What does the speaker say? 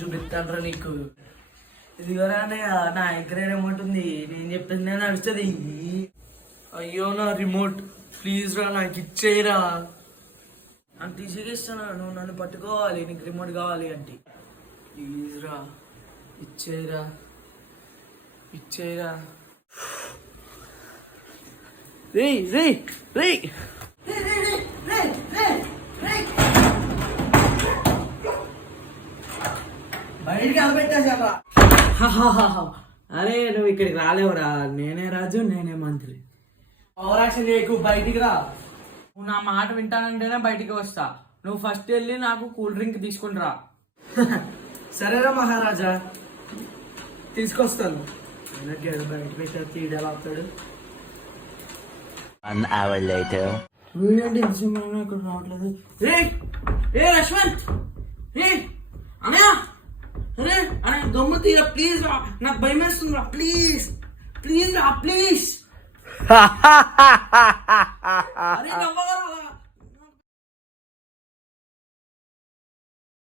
చూపిస్తాను నీకు. ఇదిగోరా నా దగ్గర రిమోట్ ఉంది, నేను చెప్పింది నడుస్తుంది. అయ్యో నా రిమోట్ ప్లీజ్ రా నాకు ఇచ్చేయరా. అంత ఈజీగా ఇస్తాను, నువ్వు నన్ను పట్టుకోవాలి, నీకు రిమోట్ కావాలి అంటే. ప్లీజ్ రా ఇచ్చేయరా ఇచ్చేయరా. రే రే రే బయటికి అలబెట్టా చెప్పా. అరే నువ్వు ఇక్కడికి రాలేవురా, నేనే రాజు నేనే మంత్రి. ఓవరాక్షన్ చేయకు, బయటికి రా. నువ్వు నా మాట వింటానంటేనే బయటికి వస్తా. నువ్వు ఫస్ట్ వెళ్ళి నాకు కూల్ డ్రింక్ తీసుకుని రా. సరేరా మహారాజా, తీసుకొస్తాను. బయట పెట్టా తీడలా అవుతాడు. వీడంటే ఇన్స్ట్రుమెంట్ ఇక్కడ రావట్లేదు. రే రే యశ్వంత్, రే అనయా, అరే అనే గమ్ము తీరా ప్లీజ్ రా, నాకు భయం వేస్తుంది రా, ప్లీజ్ ప్లీజ్ రా ప్లీజ్.